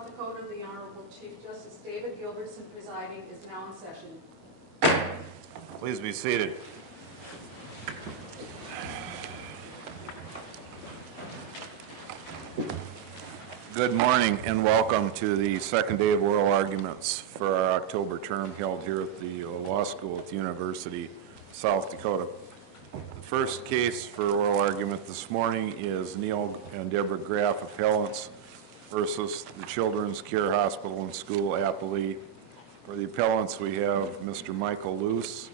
South Dakota, the Honorable Chief Justice David Gilbertson presiding, is now in session. Please be seated. Good morning and welcome to the second day of oral arguments for our October term held here at the Law School at the University of South Dakota. The first case for oral argument this morning is Neil and Deborah Graff appellants versus the Children's Care Hospital and School appellee. For the appellants we have Mr. Michael Luce,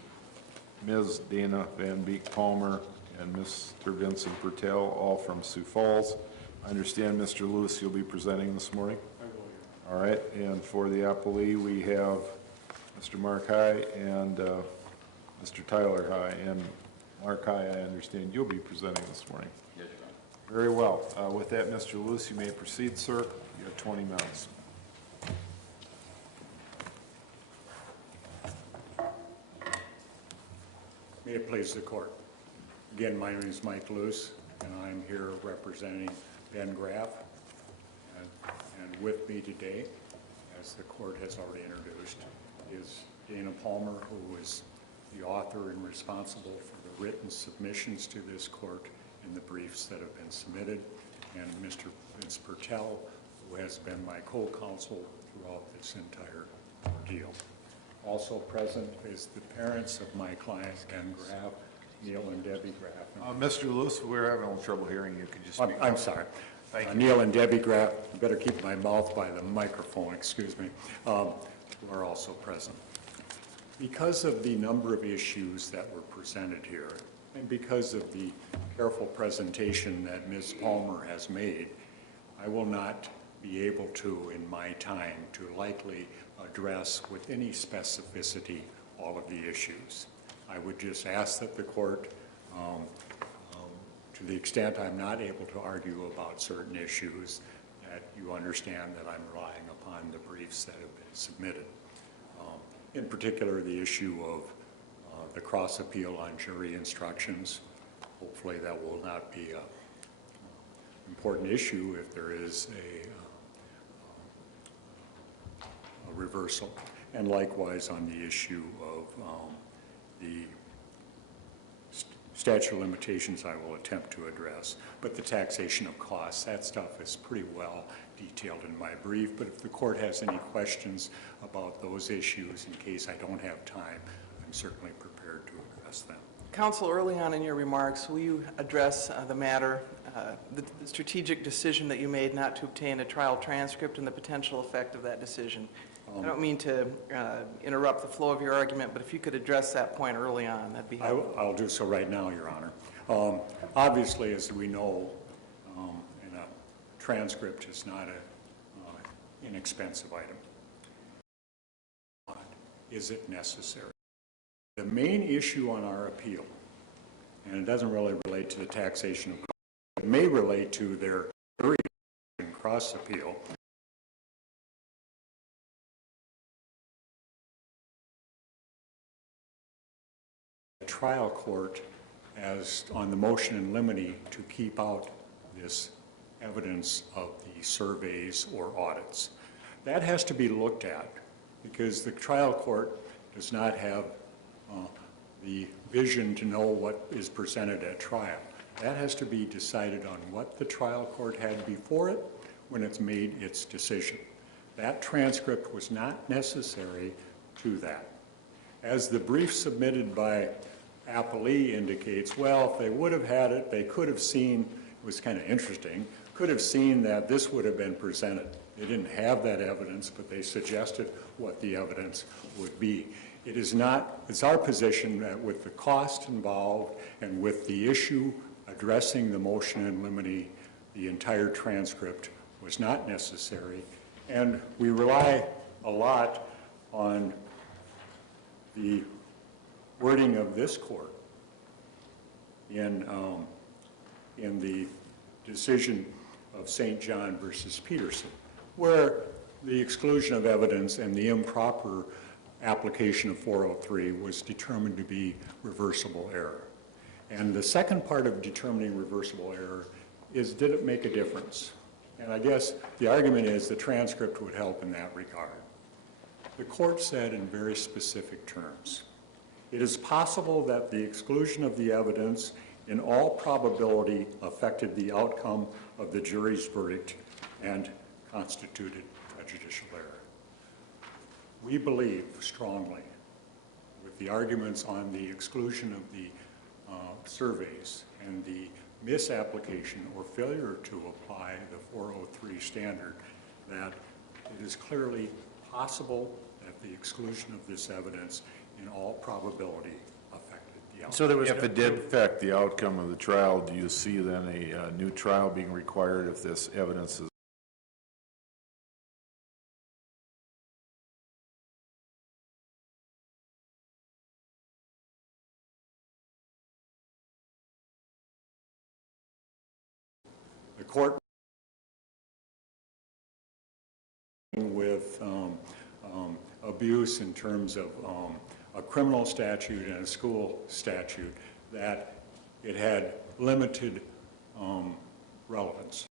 Ms. Dana Van Beek Palmer, and Mr. Vincent Pertel, all from Sioux Falls. I understand, Mr. Luce, you'll be presenting this morning? I will. All right, and for the appellee we have Mr. Mark High and Mr. Tyler High. And Mark High, I understand you'll be presenting this morning. Yes, sir. Very well. With that, Mr. Luce, you may proceed, sir. You have 20 minutes. May it please the court. Again, my name is Mike Luce, and I'm here representing Ben Graff. And with me today, as the court has already introduced, is Dana Palmer, who is the author and responsible for the written submissions to this court in the briefs that have been submitted, and Mr. Vince Pertel, who has been my co-counsel throughout this entire ordeal. Also present is the parents of my clients, Ben Graff, Neil and Debbie Graff. Mr. Luce, we're having a little trouble hearing you. Could you speak? I'm sorry. Thank you. Neil and Debbie Graff, I better keep my mouth by the microphone, excuse me, who are also present. Because of the number of issues that were presented here, and because of the careful presentation that Ms. Palmer has made, I will not be able to, in my time, to likely address with any specificity all of the issues. I would just ask that the court, to the extent I'm not able to argue about certain issues, that you understand that I'm relying upon the briefs that have been submitted. In particular, the issue of the cross appeal on jury instructions. Hopefully that will not be an important issue if there is a reversal. And likewise on the issue of the statute of limitations I will attempt to address. But the taxation of costs, that stuff is pretty well detailed in my brief. But if the court has any questions about those issues, in case I don't have time, I'm certainly prepared to address them. Counsel, early on in your remarks, will you address the matter, the strategic decision that you made not to obtain a trial transcript and the potential effect of that decision? I don't mean to interrupt the flow of your argument, but if you could address that point early on, that'd be helpful. I'll do so right now, Your Honor. Obviously, as we know, and a transcript is not an inexpensive item. Is it necessary? The main issue on our appeal, and it doesn't really relate to the taxation of costs, it may relate to their jury and cross appeal. The trial court, as on the motion in limine, to keep out this evidence of the surveys or audits. That has to be looked at because the trial court does not have the vision to know what is presented at trial. That has to be decided on what the trial court had before it when it's made its decision. That transcript was not necessary to that. As the brief submitted by appellee indicates, well, if they would have had it, they could have seen, it was kind of interesting, could have seen that this would have been presented. They didn't have that evidence, but they suggested what the evidence would be. It is not, it's our position that with the cost involved and with the issue addressing the motion in limine, the entire transcript was not necessary. And we rely a lot on the wording of this court in the decision of St. John versus Peterson, where the exclusion of evidence and the improper application of 403 was determined to be reversible error. And the second part of determining reversible error is, did it make a difference? And I guess the argument is the transcript would help in that regard. The court said in very specific terms, it is possible that the exclusion of the evidence in all probability affected the outcome of the jury's verdict and constituted prejudicial error. We believe strongly, with the arguments on the exclusion of the surveys and the misapplication or failure to apply the 403 standard, that it is clearly possible that the exclusion of this evidence in all probability affected the outcome. So there was If it did affect the outcome of the trial, do you see then a new trial being required if this evidence is? The court with abuse in terms of a criminal statute and a school statute, that it had limited relevance.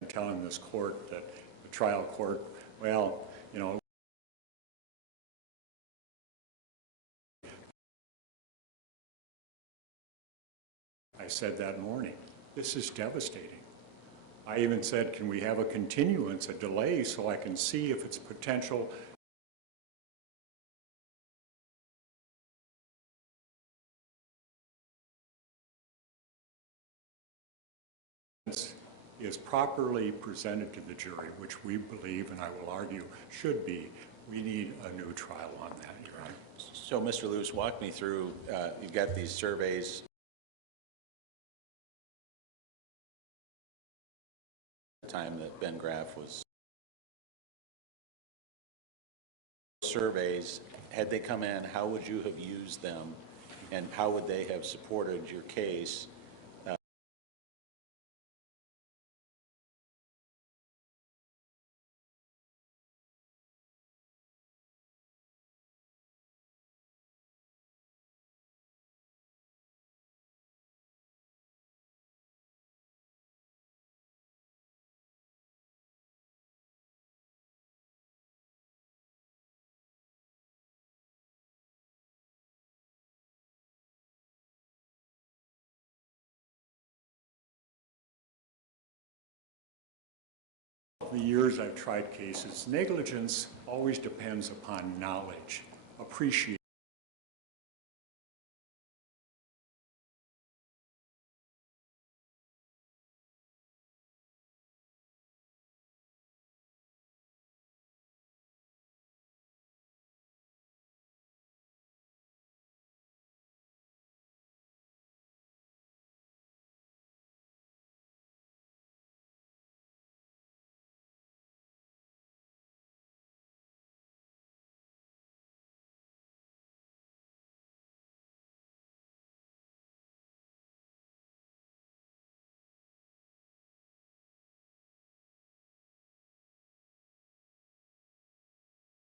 I'm telling this court that the trial court, well, you know, I said that morning, this is devastating. I even said, can we have a continuance, a delay, so I can see if it's potential is properly presented to the jury, which we believe, and I will argue, should be. We need a new trial on that, Your Honor. So, Mr. Lewis, walk me through, you've got these surveys. The time that Ben Graff was surveys, had they come in, how would you have used them, and how would they have supported your case? The years I've tried cases, negligence always depends upon knowledge, appreciation.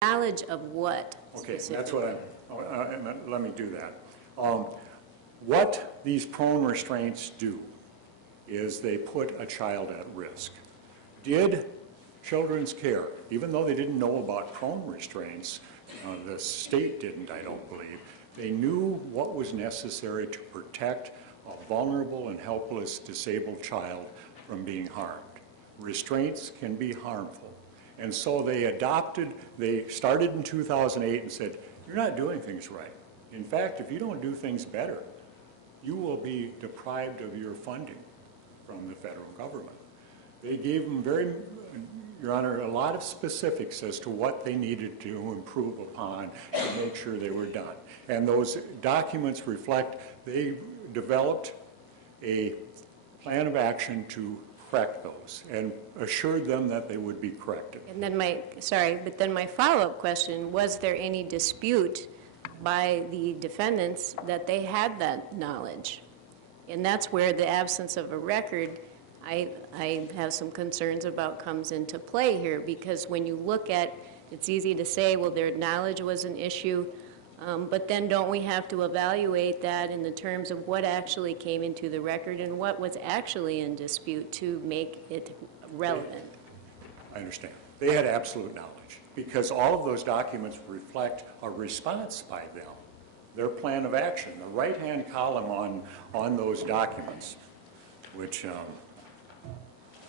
Knowledge of what? Okay, that's what let me do that. What these prone restraints do is they put a child at risk. Did Children's Care, even though they didn't know about prone restraints, the state didn't, I don't believe, they knew what was necessary to protect a vulnerable and helpless disabled child from being harmed. Restraints can be harmful. And so they started in 2008 and said, you're not doing things right. In fact, if you don't do things better, you will be deprived of your funding from the federal government. They gave them Your Honor, a lot of specifics as to what they needed to improve upon to make sure they were done. And those documents reflect they developed a plan of action to correct those and assured them that they would be corrected. And then my follow-up question, was there any dispute by the defendants that they had that knowledge? And that's where the absence of a record, I have some concerns about, comes into play here, because when you look at It's easy to say, well, their knowledge was an issue, but then don't we have to evaluate that in the terms of what actually came into the record and what was actually in dispute to make it relevant? I understand. They had absolute knowledge because all of those documents reflect a response by them, their plan of action. The right-hand column on those documents, which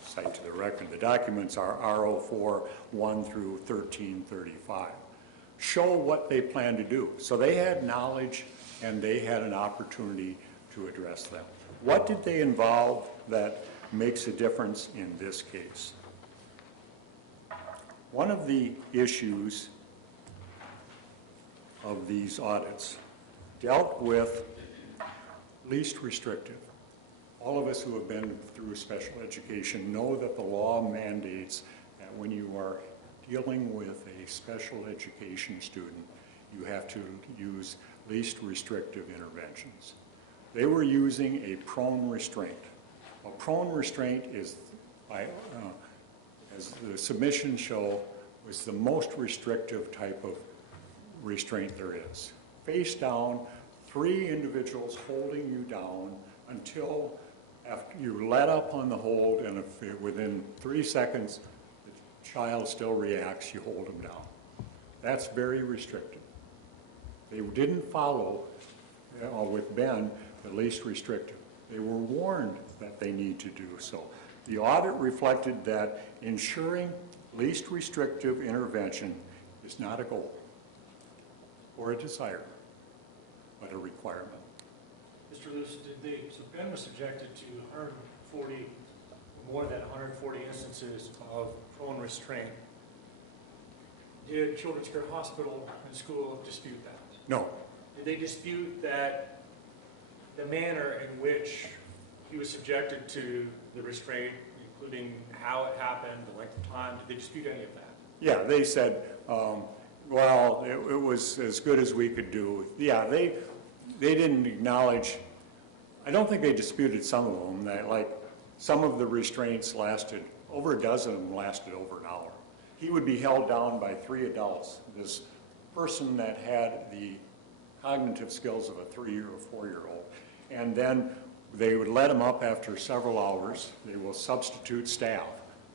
cite to the record, the documents are R04, 1 through 1335, show what they plan to do. So they had knowledge and they had an opportunity to address them. What did they involve that makes a difference in this case? One of the issues of these audits dealt with least restrictive. All of us who have been through special education know that the law mandates that when you are dealing with a special education student, you have to use least restrictive interventions. They were using a prone restraint. A prone restraint is, as the submissions show, was the most restrictive type of restraint there is. Face down, 3 individuals holding you down until after you let up on the hold, and if within 3 seconds the child still reacts, you hold them down. That's very restrictive. They didn't follow, with Ben, the least restrictive. They were warned that they need to do so. The audit reflected that ensuring least restrictive intervention is not a goal or a desire, but a requirement. Mr. Luce, so Ben was subjected to 140, more than 140 instances of prone restraint. Did Children's Care Hospital and school dispute that? No. Did they dispute that the manner in which he was subjected to the restraint, including how it happened, the length of time, did they dispute any of that? Yeah, they said, well, it was as good as we could do. Yeah, they didn't acknowledge, I don't think they disputed some of them, that like some of the restraints lasted, over a dozen of them lasted over an hour. He would be held down by 3 adults. This person that had the cognitive skills of a 3 or 4-year-old. And then they would let him up after several hours. They will substitute staff.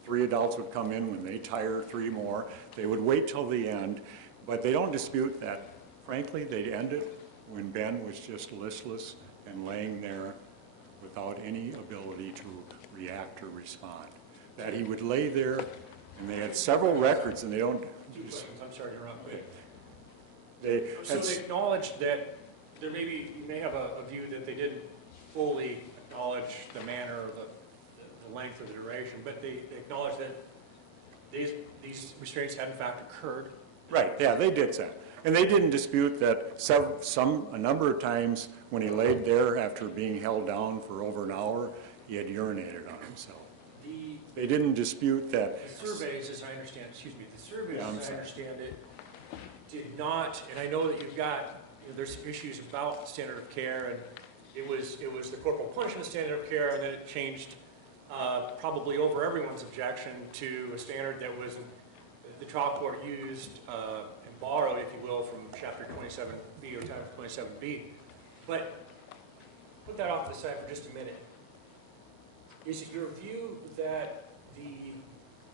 3 adults would come in when they tire, 3 more. They would wait till the end, but they don't dispute that. Frankly, they ended when Ben was just listless and laying there without any ability to react or respond. That he would lay there, and they had several records, and they don't... 2 questions, I'm sorry to interrupt. So they acknowledged that there you may have a view that they didn't fully acknowledge the manner or the length or the duration, but they acknowledged that these restraints had in fact occurred. Right, yeah, they did that. And they didn't dispute that a number of times when he laid there after being held down for over an hour, he had urinated on himself. They didn't dispute that. The surveys, as I understand, as I understand it, did not, and I know that you've got, there's some issues about standard of care, and it was the corporal punishment standard of care, and then it changed probably over everyone's objection to a standard that was the trial court used and borrowed, if you will, from Chapter 27B or Title 27B. But put that off to the side for just a minute. Is it your view that the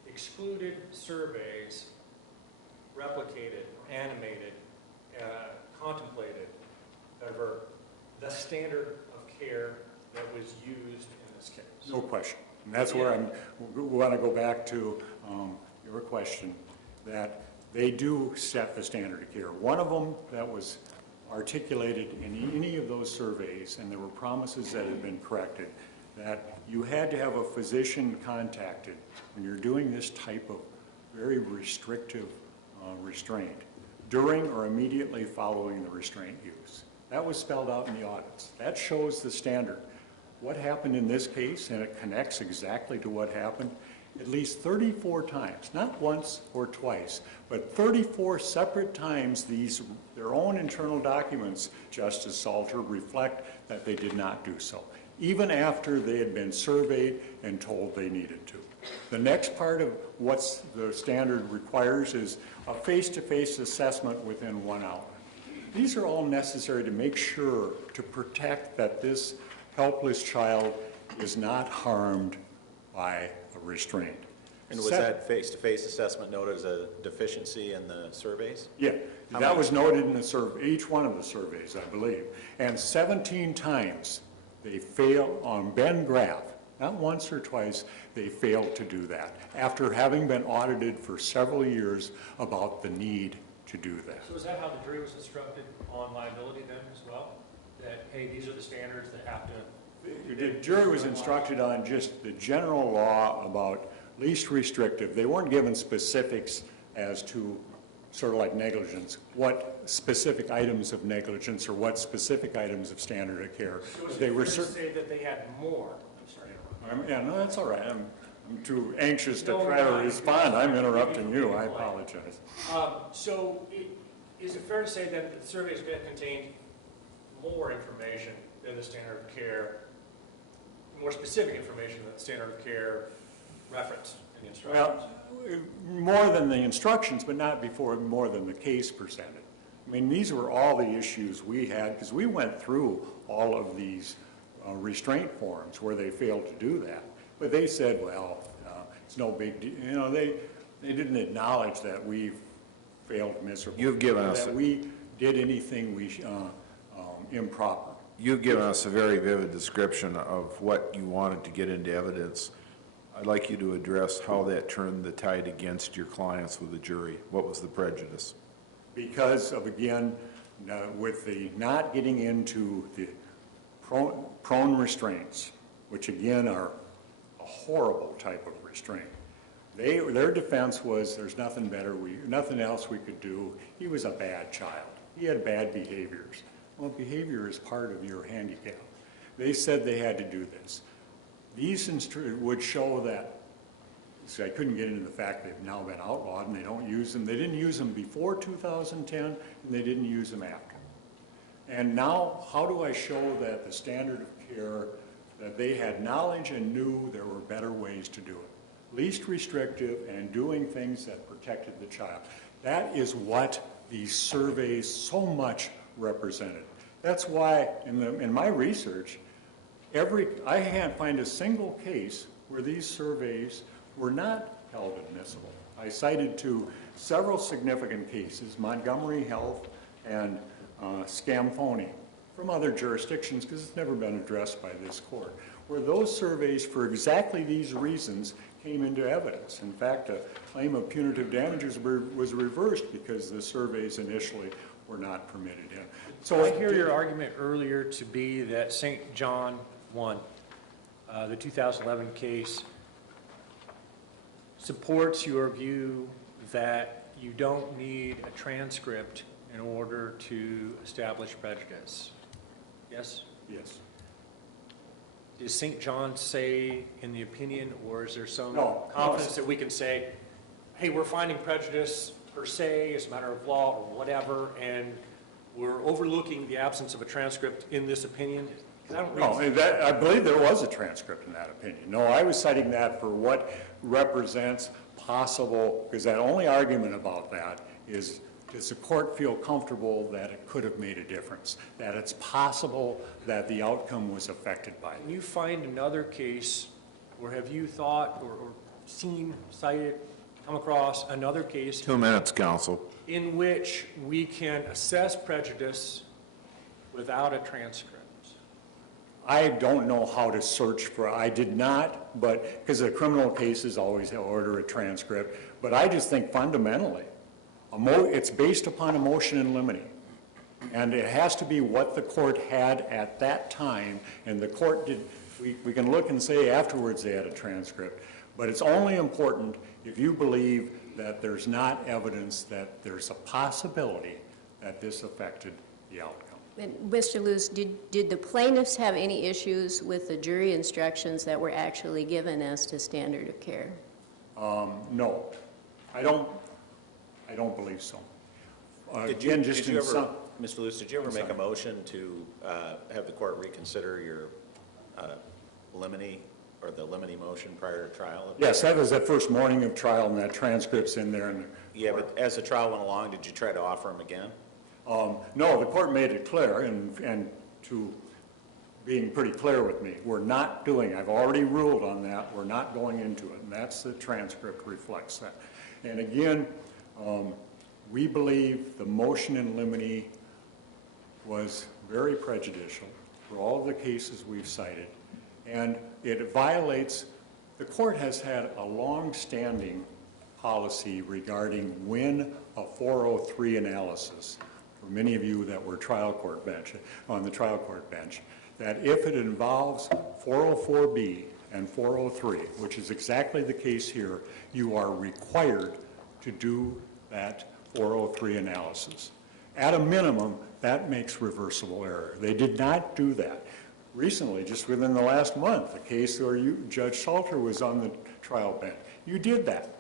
excluded surveys replicated, animated, contemplated, whatever, the standard of care that was used in this case? No question. And that's where we want to go back to your question, that they do set the standard of care. One of them that was articulated in any of those surveys, and there were promises that had been corrected, that you had to have a physician contacted when you're doing this type of very restrictive restraint during or immediately following the restraint use. That was spelled out in the audits. That shows the standard. What happened in this case, and it connects exactly to what happened, at least 34 times, not once or twice, but 34 separate times their own internal documents, Justice Salter, reflect that they did not do so. even after they had been surveyed and told they needed to. The next part of what the standard requires is a face-to-face assessment within 1 hour. These are all necessary to make sure to protect that this helpless child is not harmed by a restraint. And was that face-to-face assessment noted as a deficiency in the surveys? Yeah, that was noted in the survey, each one of the surveys, I believe. And 17 times they failed on Ben Graff, not once or twice, they failed to do that, after having been audited for several years about the need to do that. So is that how the jury was instructed on liability then as well? That, hey, these are the standards that have to... The jury was instructed on just the general law about least restrictive. They weren't given specifics as to sort of like negligence, what specific items of negligence or what specific items of standard of care. So is it they were fair to say that they had more? I'm sorry. Yeah, no, that's all right. I'm too anxious to try to respond. I'm interrupting you. I apologize. Is it fair to say that the survey is going to contain more information than the standard of care, more specific information than the standard of care reference in the instructions? Well, more than the instructions, but not more than the case presented. I mean, these were all the issues we had, because we went through all of these restraint forms where they failed to do that. But they said, well, it's no big deal. You know, they didn't acknowledge that we failed miserably. You've given us that we did anything improper. You've given us a very vivid description of what you wanted to get into evidence. I'd like you to address how that turned the tide against your clients with the jury. What was the prejudice? Because of, again, with the not getting into the prone restraints, which again are a horrible type of restraint. Their defense was there's nothing better, nothing else we could do. He was a bad child. He had bad behaviors. Well, behavior is part of your handicap. They said they had to do this. These would show that, see, I couldn't get into the fact they've now been outlawed and they don't use them. They didn't use them before 2010 and they didn't use them after. And now, how do I show that the standard of care, that they had knowledge and knew there were better ways to do it? Least restrictive and doing things that protected the child. That is what these surveys so much represented. That's why in my research, I can't find a single case where these surveys were not held admissible. I cited to several significant cases, Montgomery Health and Scamphony, from other jurisdictions, because it's never been addressed by this court, where those surveys for exactly these reasons came into evidence. In fact, a claim of punitive damages was reversed because the surveys initially were not permitted in. So I hear your argument earlier to be that St. John won. The 2011 case supports your view that you don't need a transcript in order to establish prejudice. Yes? Yes. Does St. John say in the opinion, or is there some confidence that we can say, hey, we're finding prejudice per se as a matter of law or whatever, and we're overlooking the absence of a transcript in this opinion? I believe there was a transcript in that opinion. No, I was citing that for what represents possible, because that only argument about that is, does the court feel comfortable that it could have made a difference, that it's possible that the outcome was affected by it? Can you find another case, or have you thought or seen, cited, come across another case 2 minutes, counsel. in which we can assess prejudice without a transcript? I don't know how to search for, I did not, but, because the criminal cases always order a transcript, but I just think fundamentally, it's based upon a motion in limine. And it has to be what the court had at that time, and the court did, we can look and say afterwards they had a transcript, but it's only important if you believe that there's not evidence that there's a possibility that this affected the outcome. And Mr. Luce, did the plaintiffs have any issues with the jury instructions that were actually given as to standard of care? No, I don't believe so. Mr. Luce, did you ever make a motion to have the court reconsider your limine or the limine motion prior to trial? Yes, that was that first morning of trial, and that transcript's in there. And Yeah, but as the trial went along, did you try to offer them again? no, the court made it clear, and to being pretty clear with me, we're not doing, I've already ruled on that, we're not going into it, and that's the transcript reflects that. And again, we believe the motion in limine was very prejudicial for all of the cases we've cited, and it violates, the court has had a long-standing policy regarding when a 403 analysis, for many of you that were trial court bench, on the trial court bench, that if it involves 404B and 403, which is exactly the case here, you are required to do that 403 analysis. At a minimum, that makes reversible error. They did not do that. Recently, just within the last month, a case where Judge Salter was on the trial bench, you did that.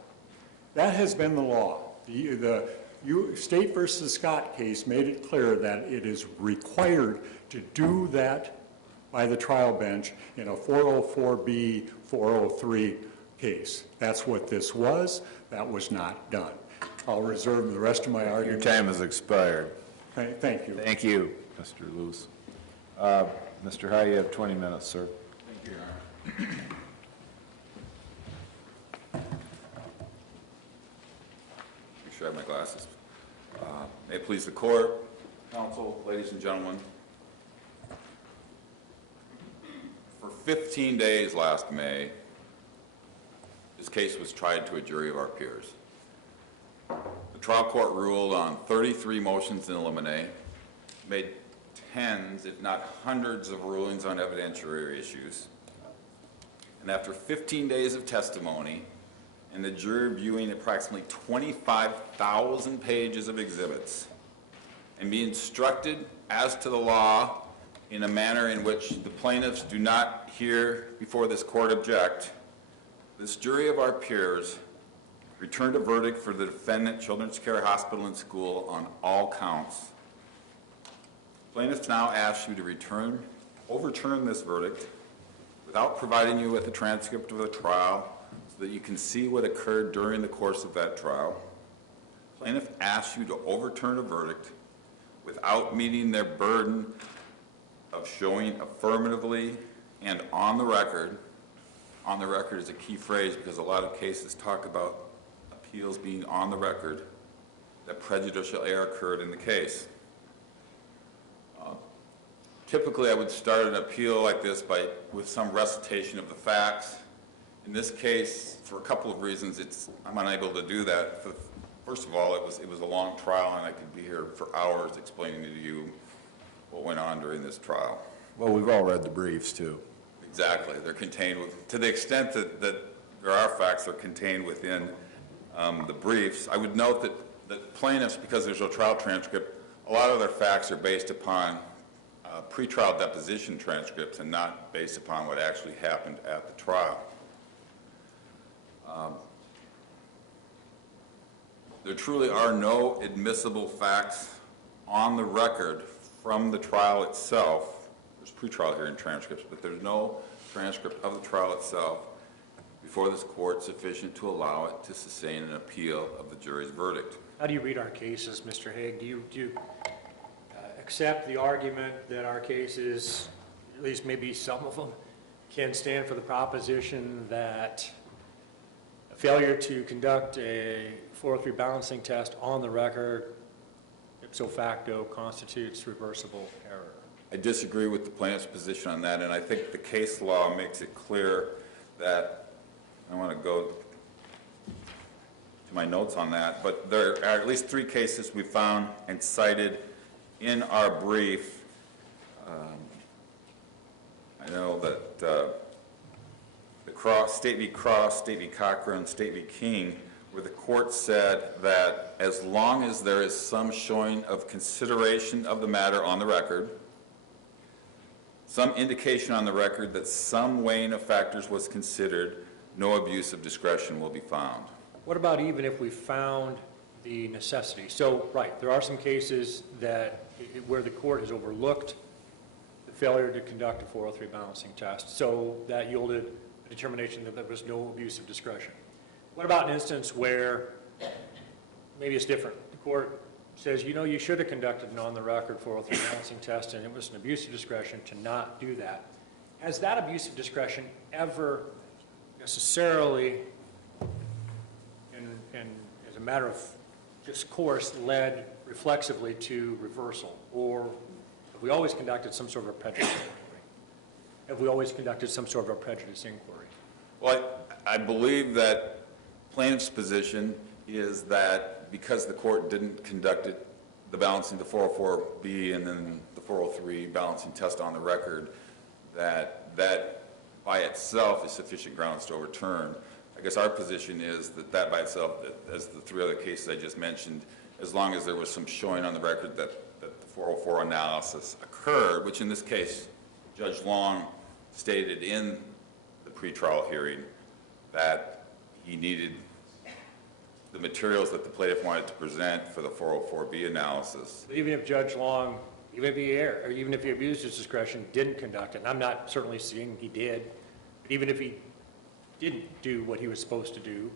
That has been the law. The State versus Scott case made it clear that it is required to do that by the trial bench in a 404B, 403 case. That's what this was. That was not done. I'll reserve the rest of my argument. Your time has expired. Thank you. Thank you, Mr. Luce. Mr. High, you have 20 minutes, sir. Thank you, Your Honor. Make sure I have my glasses. May it please the court, counsel, ladies and gentlemen. For 15 days last May, this case was tried to a jury of our peers. The trial court ruled on 33 motions in limine, made tens, if not hundreds, of rulings on evidentiary issues. And after 15 days of testimony, and the jury reviewing approximately 25,000 pages of exhibits, and be instructed as to the law in a manner in which the plaintiffs do not here before this court object, this jury of our peers returned a verdict for the defendant, Children's Care Hospital and School, on all counts. Plaintiffs now ask you to overturn this verdict without providing you with a transcript of the trial so that you can see what occurred during the course of that trial. Plaintiff asks you to overturn a verdict without meeting their burden of showing affirmatively and on the record is a key phrase because a lot of cases talk about appeals being on the record, that prejudicial error occurred in the case. Typically, I would start an appeal like this with some recitation of the facts. In this case, for a couple of reasons, I'm unable to do that. First of all, it was a long trial, and I could be here for hours explaining to you what went on during this trial. Well, we've all read the briefs, too. Exactly. They're contained to the extent that there are facts that are contained within the briefs. I would note that plaintiffs, because there's no trial transcript, a lot of their facts are based upon pretrial deposition transcripts and not based upon what actually happened at the trial. There truly are no admissible facts on the record from the trial itself. There's pretrial hearing transcripts, but there's no transcript of the trial itself before this court sufficient to allow it to sustain an appeal of the jury's verdict. How do you read our cases, Mr. Haig? Do you accept the argument that our cases, at least maybe some of them, can stand for the proposition that a failure to conduct a 403 balancing test on the record ipso facto constitutes reversible error? I disagree with the plaintiff's position on that, and I think the case law makes it clear that, I want to go to my notes on that, but there are at least 3 cases we found and cited in our brief. I know that the State v. Cross, State v. Cochran, State v. King, where the court said that as long as there is some showing of consideration of the matter on the record, some indication on the record that some weighing of factors was considered, no abuse of discretion will be found. What about even if we found the necessity? So, right, there are some cases where the court has overlooked the failure to conduct a 403 balancing test. So that yielded a determination that there was no abuse of discretion. What about an instance where maybe it's different? The court says, you know, you should have conducted an on-the-record 403 balancing test, and it was an abuse of discretion to not do that. Has that abuse of discretion ever necessarily, and as a matter of just course, led reflexively to reversal? Or have we always conducted some sort of a prejudice inquiry? Have we always conducted some sort of a prejudice inquiry? Well, I believe that plaintiff's position is that because the court didn't conduct it, the balancing, the 404B and then the 403 balancing test on the record, that by itself is sufficient grounds to overturn. I guess our position is that that by itself, as the three other cases I just mentioned, as long as there was some showing on the record that the 404 analysis occurred, which in this case, Judge Long stated in the pretrial hearing that he needed the materials that the plaintiff wanted to present for the 404B analysis. But even if Judge Long, even if he erred, or even if he abused his discretion, didn't conduct it, and I'm not certainly saying he did, but even if he didn't do what he was supposed to do,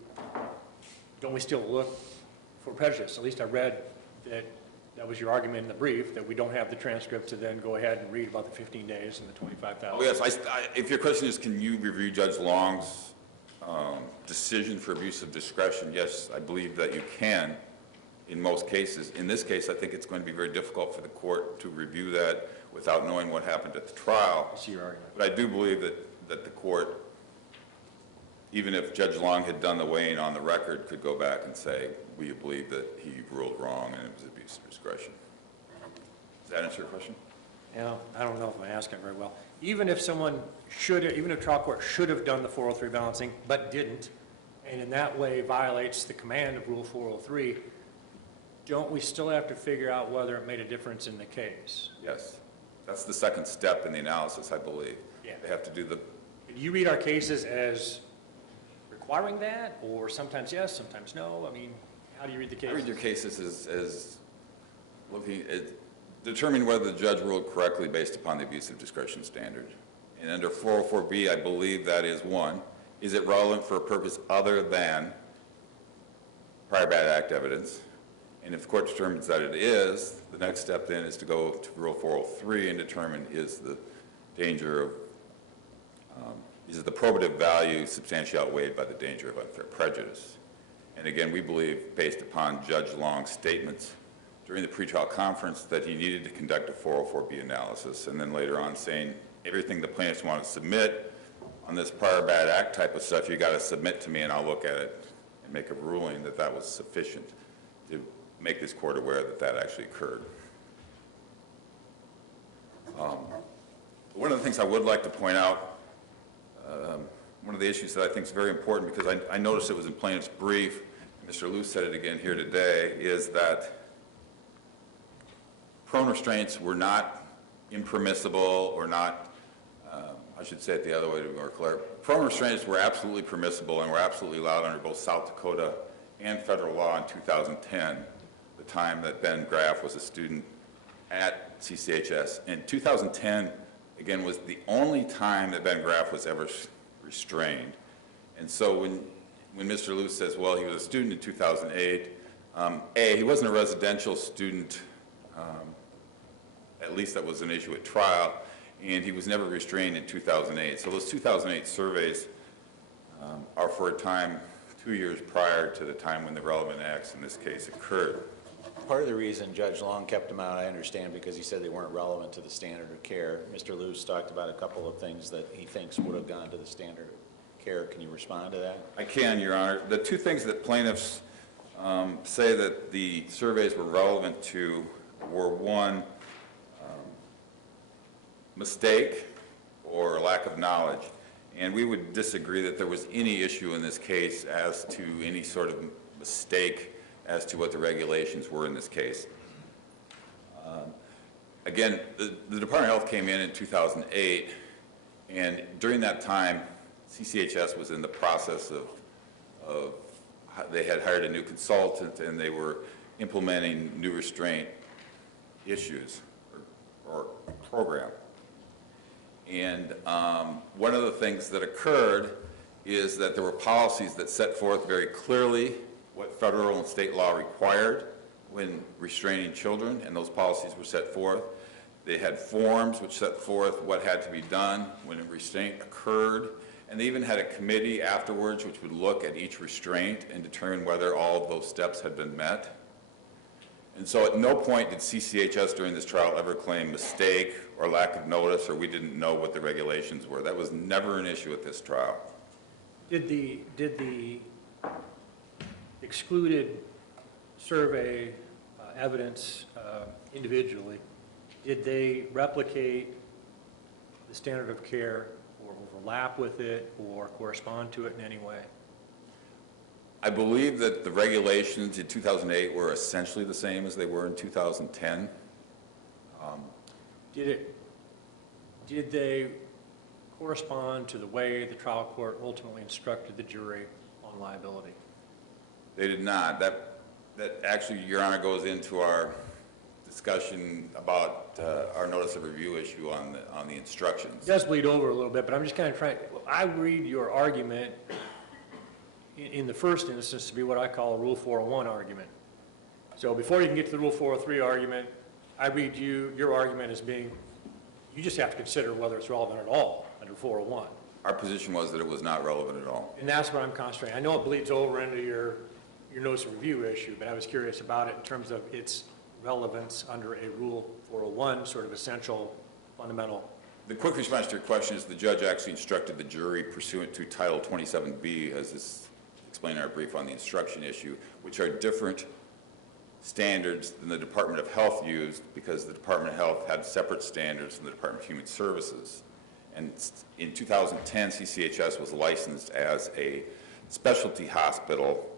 don't we still look for prejudice? At least I read that that was your argument in the brief, that we don't have the transcript to then go ahead and read about the 15 days and the 25,000. Oh, yes. If your question is, can you review Judge Long's decision for abuse of discretion, yes, I believe that you can in most cases. In this case, I think it's going to be very difficult for the court to review that without knowing what happened at the trial. I see your argument. But I do believe that the court, even if Judge Long had done the weighing on the record, could go back and say, we believe that he ruled wrong and it was abuse of discretion. Does that answer your question? Yeah, I don't know if I'm asking it very well. Even if someone should, even if trial court should have done the 403 balancing but didn't, and in that way violates the command of Rule 403, don't we still have to figure out whether it made a difference in the case? Yes. That's the second step in the analysis, I believe. Yeah. They have to do the... Do you read our cases as requiring that, or sometimes yes, sometimes no? I mean, how do you read the case? I read your cases as looking at determining whether the judge ruled correctly based upon the abuse of discretion standard. And under 404B, I believe that is one. Is it relevant for a purpose other than prior bad act evidence? And if the court determines that it is, the next step then is to go to Rule 403 and determine is the danger of, is the probative value substantially outweighed by the danger of unfair prejudice? And again, we believe, based upon Judge Long's statements during the pretrial conference, that he needed to conduct a 404B analysis, and then later on saying, everything the plaintiffs want to submit on this prior bad act type of stuff, you got to submit to me and I'll look at it and make a ruling that that was sufficient to make this court aware that that actually occurred. One of the things I would like to point out, one of the issues that I think is very important, because I noticed it was in plaintiff's brief, Mr. Luce said it again here today, is that prone restraints were not impermissible or not, I should say it the other way to be more clear. Prone restraints were absolutely permissible and were absolutely allowed under both South Dakota and federal law in 2010, the time that Ben Graff was a student at CCHS. And 2010, again, was the only time that Ben Graff was ever restrained. And so when Mr. Luce says, well, he was a student in 2008, he wasn't a residential student, at least that was an issue at trial, and he was never restrained in 2008. So those 2008 surveys are for a time 2 years prior to the time when the relevant acts in this case occurred. Part of the reason Judge Long kept them out, I understand, because he said they weren't relevant to the standard of care. Mr. Luce talked about a couple of things that he thinks would have gone to the standard of care. Can you respond to that? I can, Your Honor. The two things that plaintiffs say that the surveys were relevant to were, one, mistake or lack of knowledge. And we would disagree that there was any issue in this case as to any sort of mistake as to what the regulations were in this case. Again, the Department of Health came in 2008, and during that time, CCHS was in the process of they had hired a new consultant, and they were implementing new restraint issues or program. And one of the things that occurred is that there were policies that set forth very clearly what federal and state law required when restraining children, and those policies were set forth. They had forms which set forth what had to be done when a restraint occurred, and they even had a committee afterwards which would look at each restraint and determine whether all of those steps had been met. And so at no point did CCHS during this trial ever claim mistake or lack of notice or we didn't know what the regulations were. That was never an issue at this trial. Did the excluded survey evidence individually, did they replicate the standard of care or overlap with it or correspond to it in any way? I believe that the regulations in 2008 were essentially the same as they were in 2010. Did they correspond to the way the trial court ultimately instructed the jury on liability? They did not. That actually, Your Honor, goes into our discussion about our notice of review issue on the instructions. It does bleed over a little bit, but I'm just kind of trying, I read your argument in the first instance to be what I call a Rule 401 argument. So before you can get to the Rule 403 argument, I read your argument as being, you just have to consider whether it's relevant at all under 401. Our position was that it was not relevant at all. And that's what I'm concentrating. I know it bleeds over into your notice of review issue, but I was curious about it in terms of its relevance under a Rule 401 sort of essential, fundamental. The quick response to your question is the judge actually instructed the jury pursuant to Title 27B, as is explained in our brief on the instruction issue, which are different standards than the Department of Health used because the Department of Health had separate standards from the Department of Human Services. And in 2010, CCHS was licensed as a specialty hospital,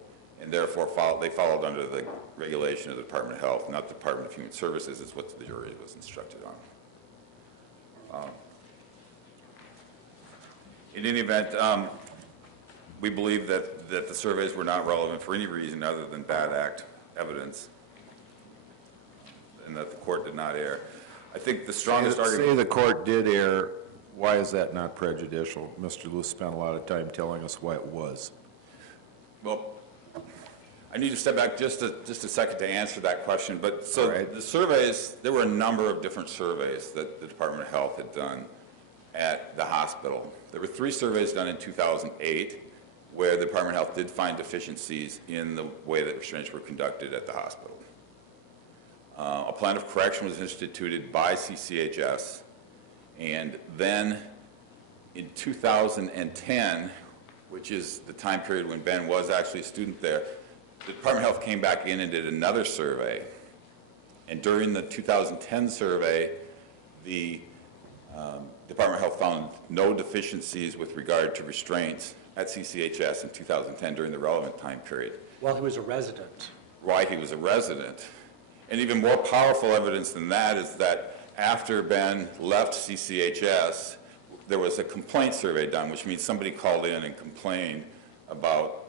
and therefore they followed under the regulation of the Department of Health, not the Department of Human Services, is what the jury was instructed on. In any event, we believe that the surveys were not relevant for any reason other than bad act evidence, and that the court did not err. I think the strongest argument... Say the court did err, why is that not prejudicial? Mr. Lewis spent a lot of time telling us why it was. Well, I need to step back just a second to answer that question. But so right. The surveys, there were a number of different surveys that the Department of Health had done at the hospital. There were 3 surveys done in 2008 where the Department of Health did find deficiencies in the way that restraints were conducted at the hospital. A plan of correction was instituted by CCHS, and then in 2010, which is the time period when Ben was actually a student there, the Department of Health came back in and did another survey. And during the 2010 survey, the Department of Health found no deficiencies with regard to restraints at CCHS in 2010 during the relevant time period. While he was a resident. Why he was a resident. And even more powerful evidence than that is that after Ben left CCHS, there was a complaint survey done, which means somebody called in and complained about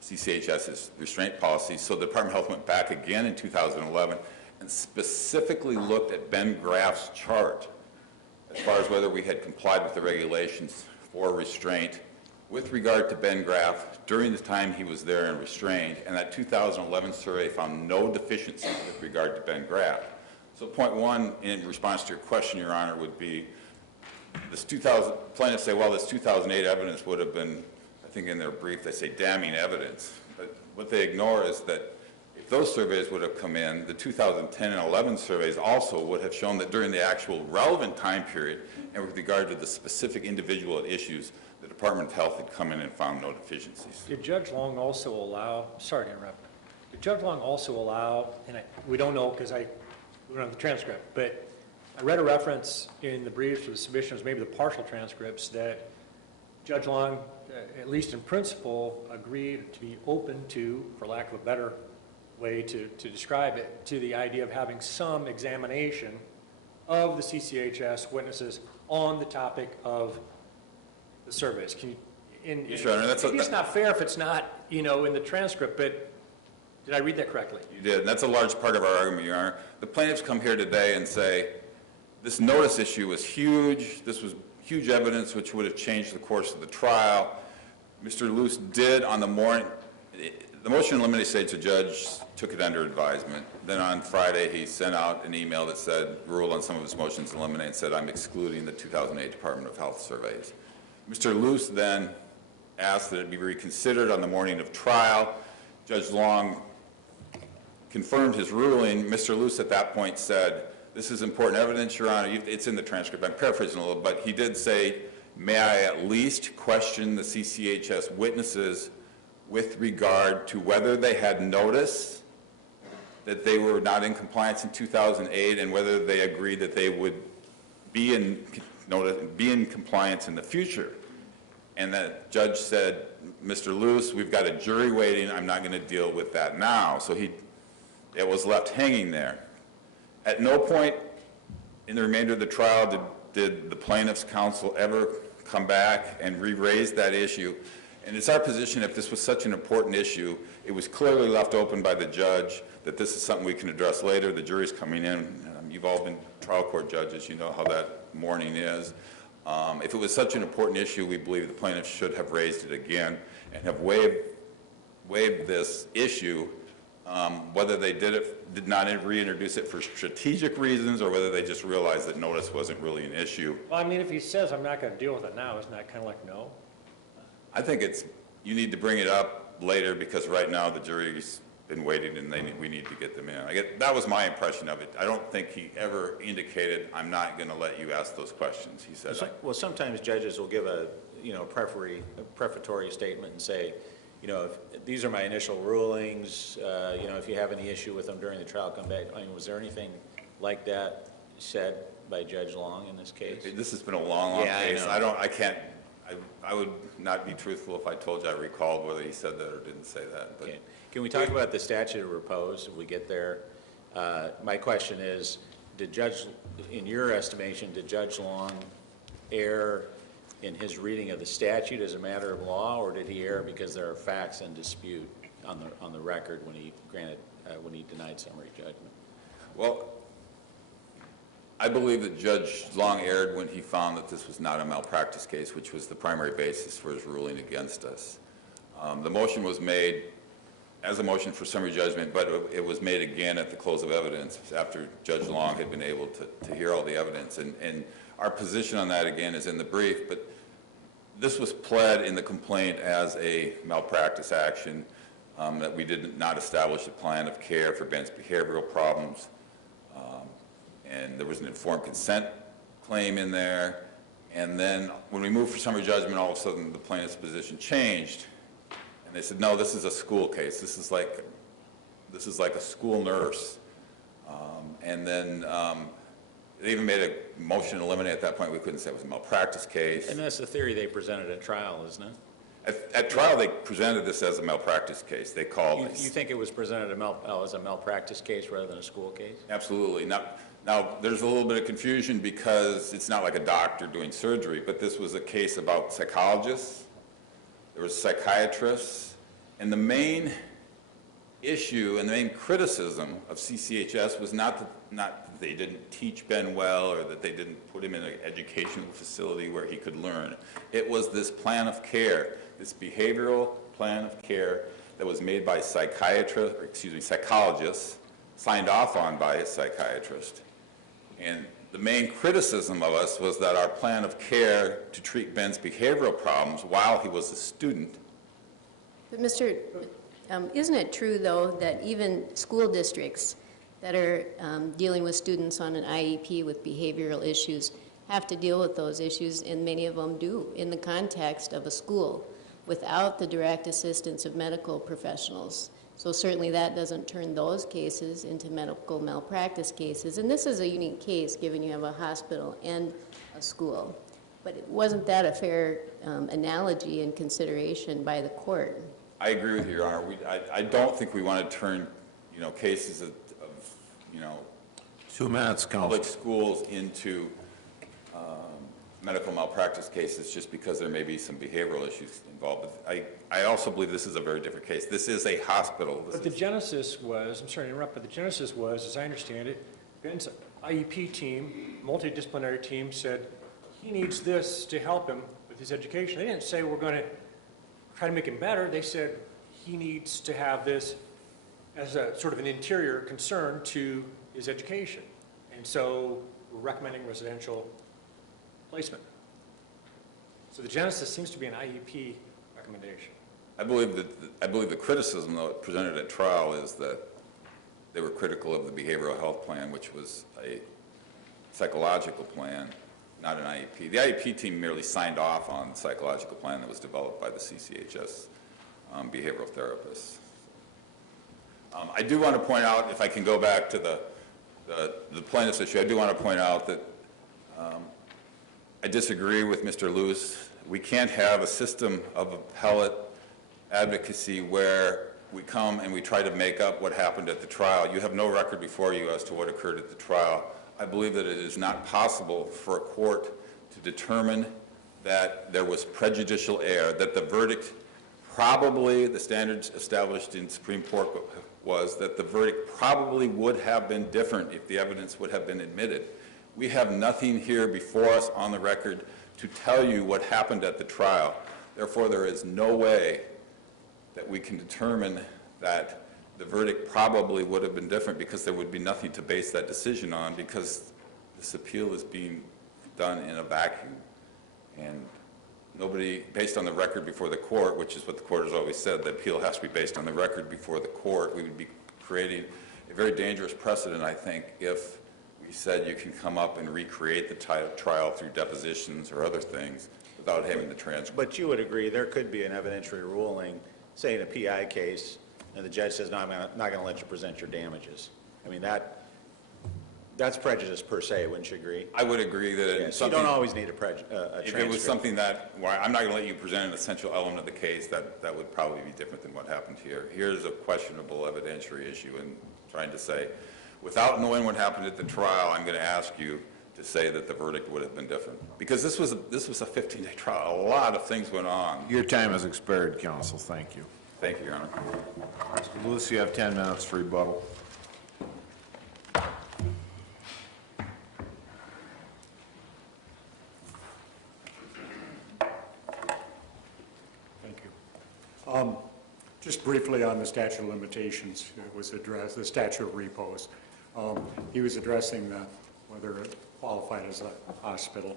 CCHS's restraint policy. So the Department of Health went back again in 2011 and specifically looked at Ben Graff's chart as far as whether we had complied with the regulations for restraint with regard to Ben Graff during the time he was there and restrained. And that 2011 survey found no deficiencies with regard to Ben Graff. So point one, in response to your question, Your Honor, would be this plaintiffs say, well, this 2008 evidence would have been, I think in their brief, they say damning evidence. But what they ignore is that if those surveys would have come in, the 2010 and 11 surveys also would have shown that during the actual relevant time period and with regard to the specific individual at issues, the Department of Health had come in and found no deficiencies. Did Judge Long also allow, sorry to interrupt, did Judge Long also allow, and we don't know because we don't have the transcript, but I read a reference in the briefs or the submissions, maybe the partial transcripts, that Judge Long, at least in principle, agreed to be open to, for lack of a better way to describe it, to the idea of having some examination of the CCHS witnesses on the topic of the surveys. Can you, Yes, Your Honor, maybe it's not fair if it's not, in the transcript, but did I read that correctly? You did, and that's a large part of our argument, Your Honor. The plaintiffs come here today and say, This notice issue was huge. This was huge evidence which would have changed the course of the trial. Mr. Luce did on the morning, the motion in limine stage, the judge took it under advisement. Then on Friday, he sent out an email that said, ruled on some of his motions in limine and said, I'm excluding the 2008 Department of Health surveys. Mr. Luce then asked that it be reconsidered on the morning of trial. Judge Long confirmed his ruling. Mr. Luce at that point said, this is important evidence, Your Honor. It's in the transcript. I'm paraphrasing a little, but he did say, may I at least question the CCHS witnesses with regard to whether they had notice that they were not in compliance in 2008 and whether they agreed that they would be in compliance in the future. And that judge said, Mr. Luce, we've got a jury waiting. I'm not going to deal with that now. So it was left hanging there. At no point in the remainder of the trial did the plaintiff's counsel ever come back and re-raise that issue. And it's our position, if this was such an important issue, it was clearly left open by the judge that this is something we can address later. The jury's coming in. You've all been trial court judges. You know how that morning is. If it was such an important issue, we believe the plaintiff should have raised it again and have waived this issue, whether they did not reintroduce it for strategic reasons or whether they just realized that notice wasn't really an issue. Well, I mean, if he says I'm not going to deal with it now, isn't that kind of like no? I think you need to bring it up later because right now the jury's been waiting and we need to get them in. That was my impression of it. I don't think he ever indicated, I'm not going to let you ask those questions. He said, Well, sometimes judges will give a prefatory statement and say, if these are my initial rulings, if you have any issue with them during the trial, come back. I mean, was there anything like that said by Judge Long in this case? this has been a long Yeah, case. I know. I would not be truthful if I told you I recalled whether he said that or didn't say that. But Okay. Can we talk about the statute of repose if we get there? My question is, in your estimation, did Judge Long err in his reading of the statute as a matter of law, or did he err because there are facts in dispute on the record when he denied summary judgment? Well, I believe that Judge Long erred when he found that this was not a malpractice case, which was the primary basis for his ruling against us. The motion was made as a motion for summary judgment, but it was made again at the close of evidence after Judge Long had been able to hear all the evidence. And our position on that, again, is in the brief, but this was pled in the complaint as a malpractice action, that we did not establish a plan of care for Ben's behavioral problems. And there was an informed consent claim in there. And then when we moved for summary judgment, all of a sudden the plaintiff's position changed. And they said, no, this is a school case. This is like a school nurse. And then they even made a motion to eliminate at that point. We couldn't say it was a malpractice case. And that's the theory they presented at trial, isn't it? At trial, they presented this as a malpractice case. They called You think it was presented as a malpractice case rather than a school case? Absolutely. Now, there's a little bit of confusion because it's not like a doctor doing surgery, but this was a case about psychologists. There was psychiatrists. And the main issue and the main criticism of CCHS was not that they didn't teach Ben well or that they didn't put him in an educational facility where he could learn. It was this plan of care, this behavioral plan of care that was made by psychologists, signed off on by a psychiatrist. And the main criticism of us was that our plan of care to treat Ben's behavioral problems while he was a student. But Mr., isn't it true, though, that even school districts that are dealing with students on an IEP with behavioral issues have to deal with those issues, and many of them do, in the context of a school, without the direct assistance of medical professionals? So certainly that doesn't turn those cases into medical malpractice cases. And this is a unique case, given you have a hospital and a school. But wasn't that a fair analogy and consideration by the court? I agree with you, Your Honor. I don't think we want to turn, cases of 2 minutes, public Counsel. schools into medical malpractice cases just because there may be some behavioral issues involved. I also believe this is a very different case. This is a hospital. But the genesis was, I'm sorry to interrupt, but the genesis was, as I understand it, Ben's IEP team multidisciplinary team said, he needs this to help him with his education. They didn't say we're going to try to make him better. They said he needs to have this as a sort of an interior concern to his education. And so we're recommending residential placement. So the genesis seems to be an IEP recommendation. I believe the criticism, though, presented at trial is that they were critical of the behavioral health plan, which was a psychological plan, not an IEP. The IEP team merely signed off on the psychological plan that was developed by the CCHS behavioral therapists. I do want to point out, if I can go back to the plaintiff's issue, I do want to point out that I disagree with Mr. Lewis. We can't have a system of appellate advocacy where we come and we try to make up what happened at the trial. You have no record before you as to what occurred at the trial. I believe that it is not possible for a court to determine that there was prejudicial error, that the verdict probably, the standards established in Supreme Court was that the verdict probably would have been different if the evidence would have been admitted. We have nothing here before us on the record to tell you what happened at the trial. Therefore, there is no way that we can determine that the verdict probably would have been different, because there would be nothing to base that decision on, because this appeal is being done in a vacuum. And nobody, based on the record before the court, which is what the court has always said, the appeal has to be based on the record before the court, we would be creating a very dangerous precedent, I think, if we said you can come up and recreate the trial through depositions or other things without having the transcript. But you would agree there could be an evidentiary ruling, say in a PI case, and the judge says, no, I'm not going to let you present your damages. I mean, that's prejudice per se, wouldn't you agree? I would agree that Yes, you don't always need a transcript. if it was something that, well, I'm not going to let you present an essential element of the case, that would probably be different than what happened here. Here's a questionable evidentiary issue, and trying to say, without knowing what happened at the trial, I'm going to ask you to say that the verdict would have been different. Because this was a 15-day trial. A lot of things went on. Your time has expired, counsel. Thank you. Thank you, Your Honor. Mr. Lewis, you have 10 minutes for rebuttal. Thank you. Just briefly on the statute of limitations, it was addressed, the statute of repose. He was addressing whether it qualified as a hospital.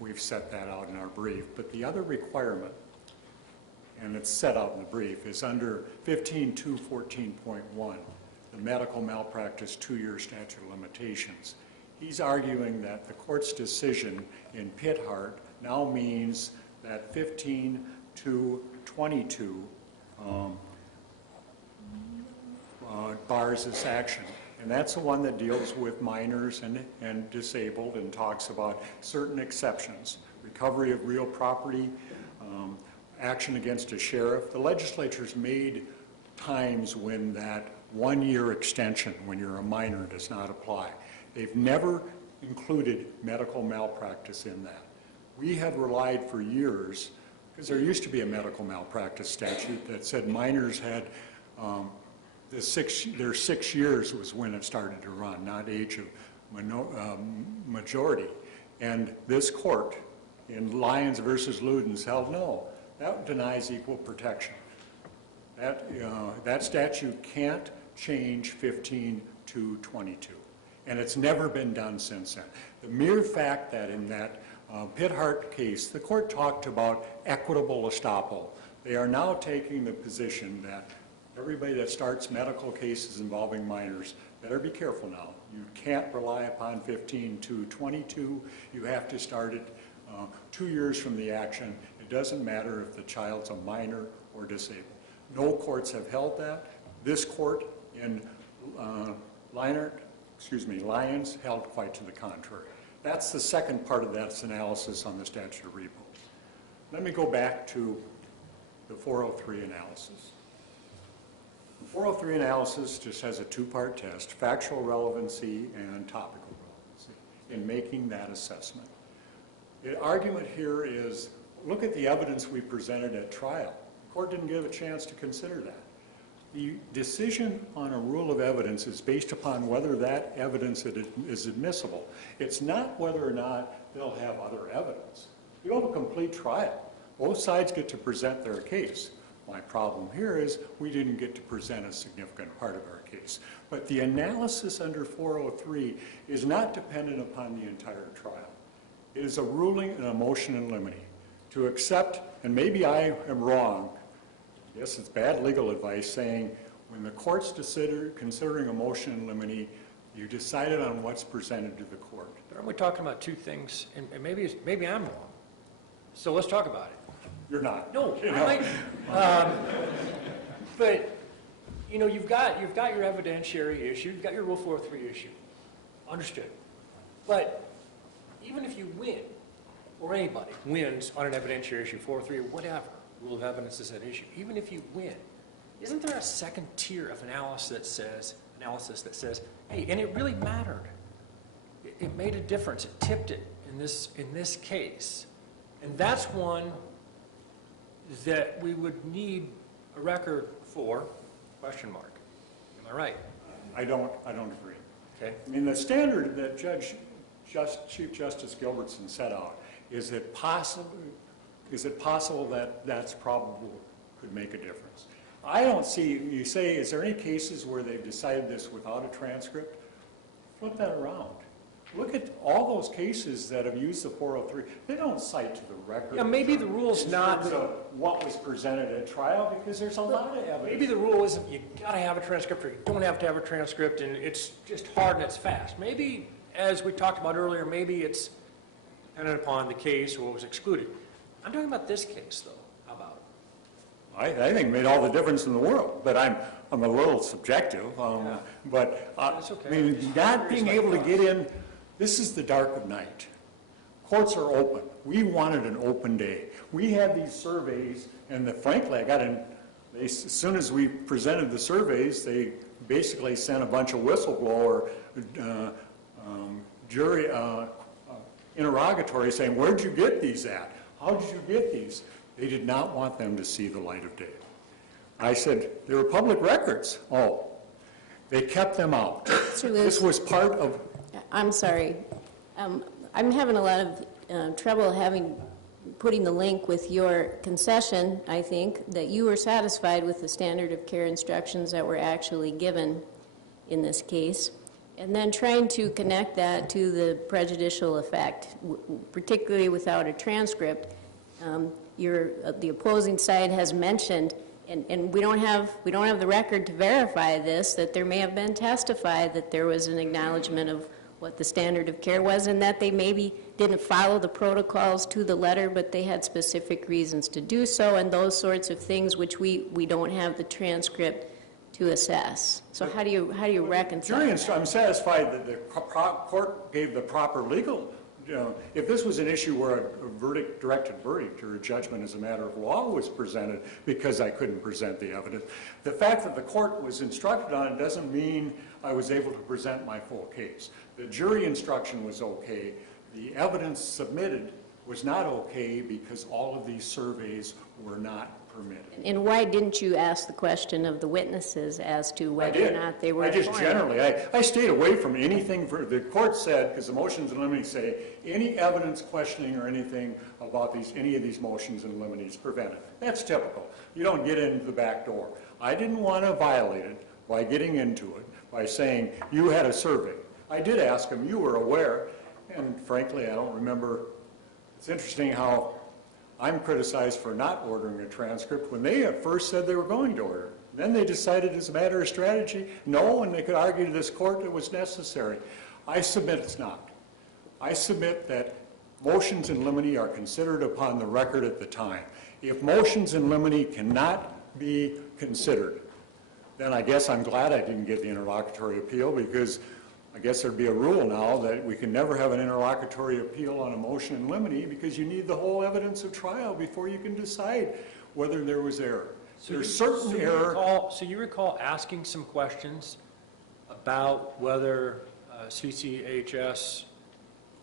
We've set that out in our brief. But the other requirement, and it's set out in the brief, is under 15.2.14.1, the medical malpractice 2-year statute of limitations. He's arguing that the court's decision in Pithart now means that 15.2.22 bars this action. And that's the one that deals with minors and disabled and talks about certain exceptions, recovery of real property, action against a sheriff. The legislature's made times when that 1-year extension when you're a minor does not apply. They've never included medical malpractice in that. We have relied for years, because there used to be a medical malpractice statute that said minors had their 6 years was when it started to run, not age of majority. And this court in Lyons versus Ludens held no, that denies equal protection. That statute can't change 15.2.22, and it's never been done since then. The mere fact that in that Pithart case, the court talked about equitable estoppel. They are now taking the position that everybody that starts medical cases involving minors better be careful now. You can't rely upon 15.2.22. You have to start it 2 years from the action. It doesn't matter if the child's a minor or disabled. No courts have held that. This court in Lyons held quite to the contrary. That's the second part of that analysis on the statute of repose. Let me go back to the 403 analysis. The 403 analysis just has a 2-part test, factual relevancy and topical relevancy, in making that assessment. The argument here is, look at the evidence we presented at trial. The court didn't give a chance to consider that. The decision on a rule of evidence is based upon whether that evidence is admissible. It's not whether or not they'll have other evidence. You have a complete trial. Both sides get to present their case. My problem here is we didn't get to present a significant part of our case. But the analysis under 403 is not dependent upon the entire trial. It is a ruling and a motion in limine. To accept, and maybe I am wrong, yes, it's bad legal advice saying when the court's considering a motion in limine, you decided on what's presented to the court. But aren't we talking about two things? And maybe I'm wrong. So let's talk about it. You're not. No, You I know? might. But, you know, you've got your evidentiary issue, you've got your Rule 403 issue. Understood. But even if you win, or anybody wins on an evidentiary issue, 403 or whatever, rule of evidence is at issue, even if you win, isn't there a second tier of analysis that says, hey, and it really mattered. It made a difference. It tipped it in this case. And that's one that we would need a record for, question mark. Am I right? I don't agree. Okay. I mean, the standard that Chief Justice Gilbertson set out, is it possible that that's probable could make a difference? I don't see, you say, is there any cases where they've decided this without a transcript? Flip that around. Look at all those cases that have used the 403. They don't cite to the record. Yeah, maybe the rule's not in terms of what was presented at trial, because there's a lot of evidence. Maybe the rule isn't you got to have a transcript or you don't have to have a transcript, and it's just hard and it's fast. Maybe, as we talked about earlier, maybe it's dependent upon the case or what was excluded. I'm talking about this case, though. How about it? I think it made all the difference in the world, but I'm a little subjective. Yeah. But That's okay. I mean, not being able to get in, this is the dark of night. Courts are open. We wanted an open day. We had these surveys, and frankly, as soon as we presented the surveys, they basically sent a bunch of whistleblower jury interrogatories saying, where'd you get these at? How did you get these? They did not want them to see the light of day. I said, they were public records. Oh, they kept them out. This was part of... I'm sorry. I'm having a lot of trouble putting the link with your concession, I think, that you were satisfied with the standard of care instructions that were actually given in this case, and then trying to connect that to the prejudicial effect, particularly without a transcript. The opposing side has mentioned, and we don't have the record to verify this, that there may have been testified that there was an acknowledgement of what the standard of care was, and that they maybe didn't follow the protocols to the letter, but they had specific reasons to do so, and those sorts of things which we don't have the transcript to assess. So how do you reconcile that? I'm satisfied that the court gave the proper legal. If this was an issue where a directed verdict or a judgment as a matter of law was presented because I couldn't present the evidence, the fact that the court was instructed on it doesn't mean I was able to present my full case. The jury instruction was okay. The evidence submitted was not okay because all of these surveys were not permitted. And why didn't you ask the question of the witnesses as to whether or not they were I just informed? generally, I stayed away from anything, the court said, because the motions in limine say, any evidence questioning or anything about any of these motions in limine is prevented. That's typical. You don't get into the back door. I didn't want to violate it by getting into it, by saying, you had a survey. I did ask them, you were aware, and frankly, I don't remember. It's interesting how I'm criticized for not ordering a transcript when they at first said they were going to order. Then they decided as a matter of strategy, no, and they could argue to this court it was necessary. I submit it's not. I submit that motions in limine are considered upon the record at the time. If motions in limine cannot be considered, then I guess I'm glad I didn't get the interlocutory appeal, because I guess there'd be a rule now that we can never have an interlocutory appeal on a motion in limine because you need the whole evidence of trial before you can decide whether there was error. There's certain error. So you recall asking some questions about whether CCHS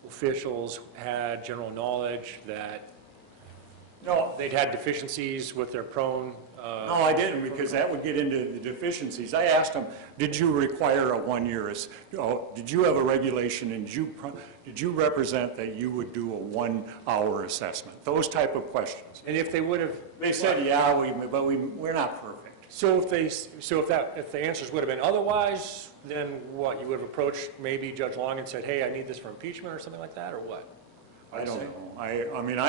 officials had general knowledge that No, they'd had deficiencies with their prone No, I didn't, because that would get into the deficiencies. I asked him, did you require a 1 year, did you have a regulation, and did you represent that you would do a 1 hour assessment? Those type of questions. And if they would have, They said, yeah, but we're not perfect. so if the answers would have been otherwise, then what? You would have approached maybe Judge Long and said, hey, I need this for impeachment or something like that, or what? I don't know. I mean,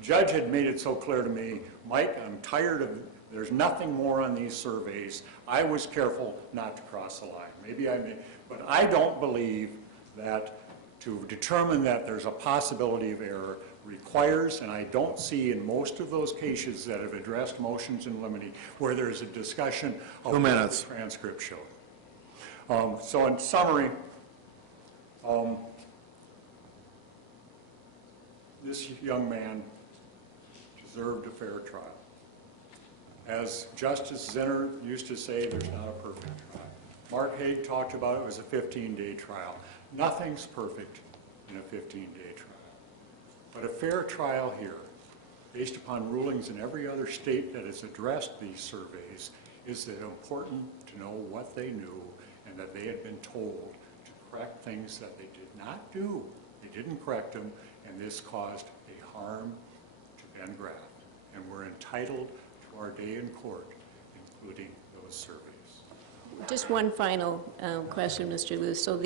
Judge had made it so clear to me, Mike, I'm tired of, there's nothing more on these surveys. I was careful not to cross the line. Maybe I may, but I don't believe that to determine that there's a possibility of error requires, and I don't see in most of those cases that have addressed motions in limine where there's a discussion of 2 minutes. what the transcript showed. So in summary, this young man deserved a fair trial. As Justice Zinner used to say, there's not a perfect trial. Mark Haig talked about it was a 15-day trial. Nothing's perfect in a 15-day trial. But a fair trial here, based upon rulings in every other state that has addressed these surveys, is that important to know what they knew and that they had been told to correct things that they did not do. They didn't correct them, and this caused a harm to Ben Graff. And we're entitled to our day in court, including those surveys. Just one final question, Mr. Luce. So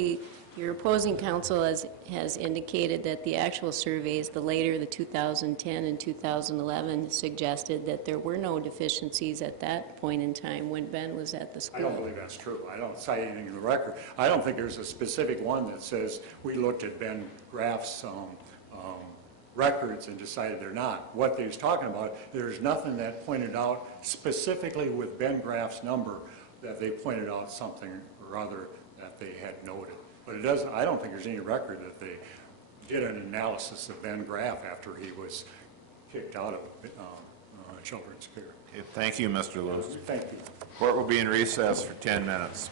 your opposing counsel has indicated that the actual surveys, the later, the 2010 and 2011, suggested that there were no deficiencies at that point in time when Ben was at the school. I don't believe that's true. I don't cite anything in the record. I don't think there's a specific one that says we looked at Ben Graff's records and decided they're not. What they was talking about, there's nothing that pointed out specifically with Ben Graff's number that they pointed out something or other that they had noted. But it doesn't, I don't think there's any record that they did an analysis of Ben Graff after he was kicked out of children's care. Okay, thank you, Mr. Lewis. Thank you. Court will be in recess for 10 minutes.